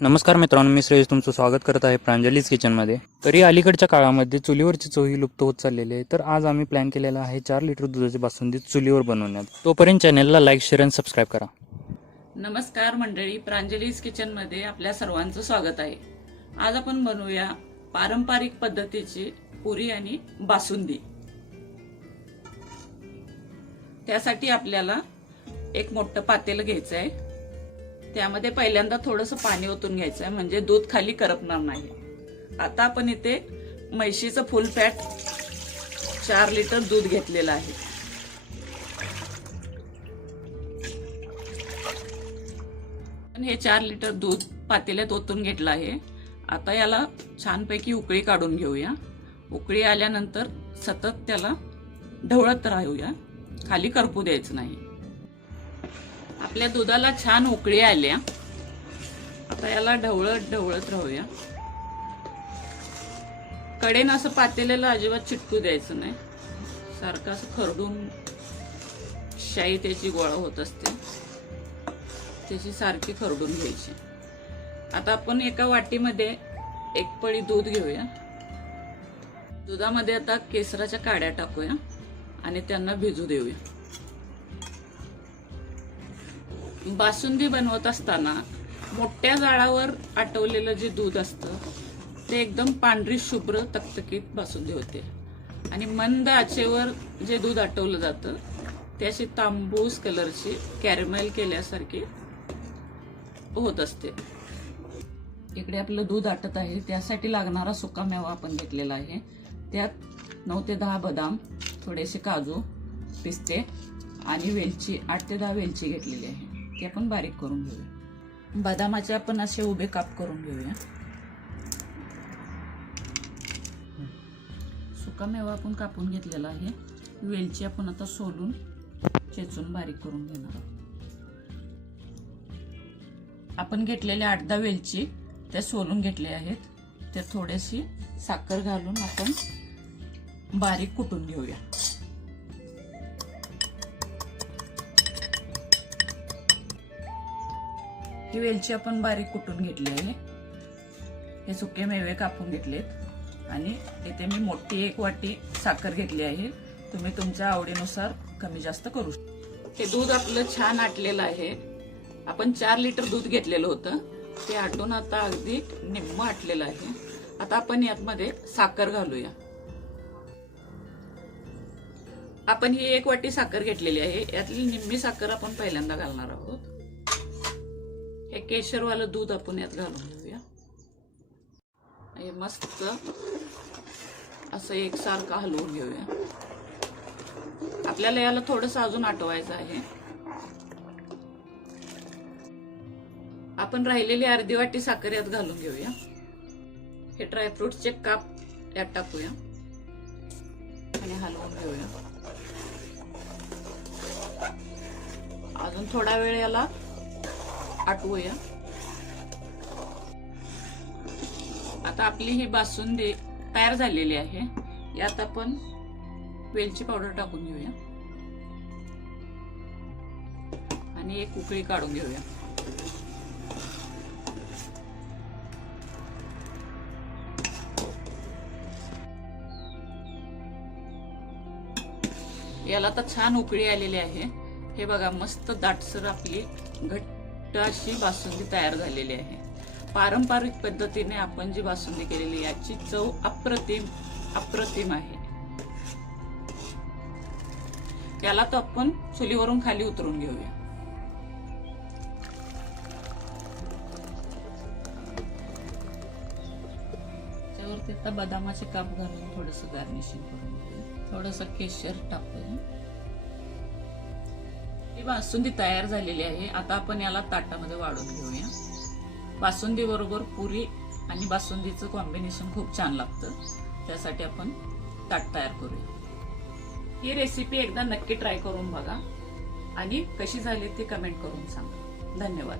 नमस्कार मित्रांनो, मी श्रेयस तुमचं स्वागत करत आहे प्रांजलीज किचनमध्ये. तरी अलीकडच्या काळामध्ये चुलीवरची चव ही लुप्त होत चाललेली आहे. तर आज आम्ही प्लॅन केलेला आहे 4 लिटर दुधाची बासुंदी चुलीवर बनवण्यात. तोपर्यंत चॅनलला लाईक, शेअर आणि सबस्क्राईब करा. नमस्कार मंडळी, प्रांजलीज किचनमध्ये आपल्या सर्वांचं स्वागत आहे. आज आपण बनवूया पारंपरिक पद्धतीची पुरी आणि बासुंदी. त्यासाठी आपल्याला एक मोठं पातेलं घ्यायचं आहे. त्यामध्ये पहिल्यांदा थोडंसं पाणी ओतून घ्यायचं आहे, म्हणजे दूध खाली करपणार नाही. आता आपण इथे म्हैशीचं फुल फॅट 4 लिटर दूध घेतलेलं आहे. हे 4 लिटर दूध पातेल्यात ओतून घेतलं आहे. आता याला छानपैकी उकळी काढून घेऊया. उकळी आल्यानंतर सतत त्याला ढवळत राहूया, खाली करपू द्यायचं नाही. आपल्या दुधाला छान उकळी आल्या. आता याला ढवळत ढवळत राहूया. कडेन असं पातेल्याला अजिबात चिटकू द्यायचं नाही. सारखं असं खरडून शाई त्याची गोळा होत असते, त्याची सारखी खरडून घ्यायची. आता आपण एका वाटीमध्ये 1 पळी दूध घेऊया. दुधामध्ये आता केसराच्या काड्या टाकूया आणि त्यांना भिजू देऊया. बासुंदी बनवत असताना मोठ्या जाळावर आटवलेलं जे दूध असतं ते एकदम पांढरी शुभ्र तकतकीत बासुंदी होते, आणि मंद आचेवर जे दूध आटवलं जातं ते अशी तांबूस कलरची कॅरमेल केल्यासारखी होत असते. इकडे आपलं दूध आटत आहे. त्यासाठी लागणारा सुका मेवा आपण घेतलेला आहे. त्यात 9 ते 10 बदाम, थोडेसे काजू, पिस्ते आणि वेलची 8 ते 10 वेलची घेतलेली आहे. ते आपण बारीक करून घेऊया. बदामाचे आपण असे उभे काप करून घेऊया. सुका मेवा आपण कापून घेतलेला आहे. वेलची आपण आता सोलून चेचून बारीक करून घेणार आहोत. आपण घेतलेल्या 8-10 वेलची त्या सोलून घेतल्या आहेत. त्या थोडीशी साखर घालून आपण बारीक कुटून घेऊया. ही वेलची आपण बारीक कुटून घेतली आहे. हे सुके मेवे कापून घेतलेत आणि इथे मी मोठी 1 वाटी साखर घेतली आहे. तुम्ही तुमच्या आवडीनुसार कमी जास्त करू शकता. हे दूध आपलं छान आटलेलं आहे. आपण 4 लिटर दूध घेतलेलं होतं, ते आटून आता अगदी निम्म आटलेलं आहे. आता आपण यामध्ये साखर घालूया. आपण ही 1 वाटी साखर घेतलेली आहे. यातली निम्मी साखर आपण पहिल्यांदा घालणार आहोत. हे केशरवालं दूध आपण यात घालून घेऊया. हे मस्त असं एकसारखं हलवून घेऊया. आपल्याला याला थोडंसं अजून आटवायचं आहे. आपण राहिलेली अर्धी वाटी साखर यात घालून घेऊया. हे ड्रायफ्रुट्सचे काप यात टाकूया आणि हलवून घेऊया. अजून थोडा वेळ याला आटवूया. आता आपली ही बासुंदी तयार झालेली आहे. यात आपण वेलची पावडर टाकून घेऊया आणि एक उकळी काढून घेऊया. याला आता छान उकळी आलेली आहे. हे बघा, मस्त दाटसर आपली घट्ट अशी बासुंदी तयार झालेली आहे. पारंपरिक पद्धतीने आपण जी बासुंदी केलेली याची चव अप्रतिम आहे. याला तर आपण चुलीवरून खाली उतरून घेऊया. त्यावरती आता बदामाचे काप घालून थोडंसं गार्निशिंग करून घेऊया. थोडंसं केशर टाकूया. ही बासुंदी तयार झालेली आहे. आता आपण याला ताटामध्ये वाढून घेऊया. बासुंदी बरोबर पुरी आणि बासुंदीचं कॉम्बिनेशन खूप छान लागतं. त्यासाठी आपण ताट तयार करूया. ही रेसिपी एकदा नक्की ट्राय करून बघा आणि कशी झाली ती कमेंट करून सांगा. धन्यवाद.